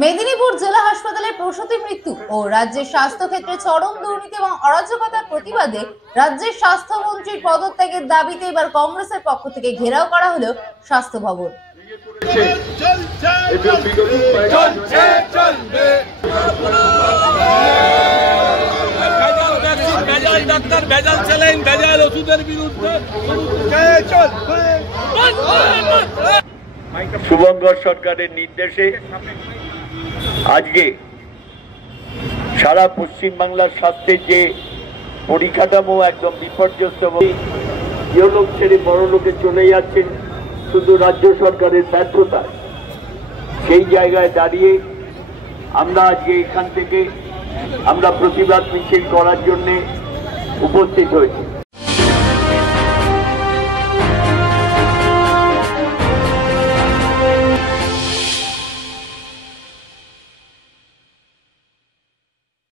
মেদিনীপুর জেলা হাসপাতালে প্রসূতি মৃত্যু ও রাজ্যের স্বাস্থ্য ক্ষেত্রে চরম দুর্নীতি এবং অরাজকতার প্রতিবাদে রাজ্যের স্বাস্থ্যমন্ত্রীর পদত্যাগের দাবিতে এবার কংগ্রেসের পক্ষ থেকে ঘেরাও করা হলো স্বাস্থ্য ভবন। শুভঙ্কর সরকারের নির্দেশে আজকে সারা পশ্চিমবাংলার স্বাস্থ্যের যে পরিকাঠামো একদম বিপর্যস্ত, লোক ছেড়ে বড় লোকে চলে যাচ্ছেন শুধু রাজ্য সরকারের ব্যর্থতা, সেই জায়গায় দাঁড়িয়ে আমরা আজকে এখান থেকে আমরা প্রতিবাদ মিছিল করার জন্য উপস্থিত হয়েছি।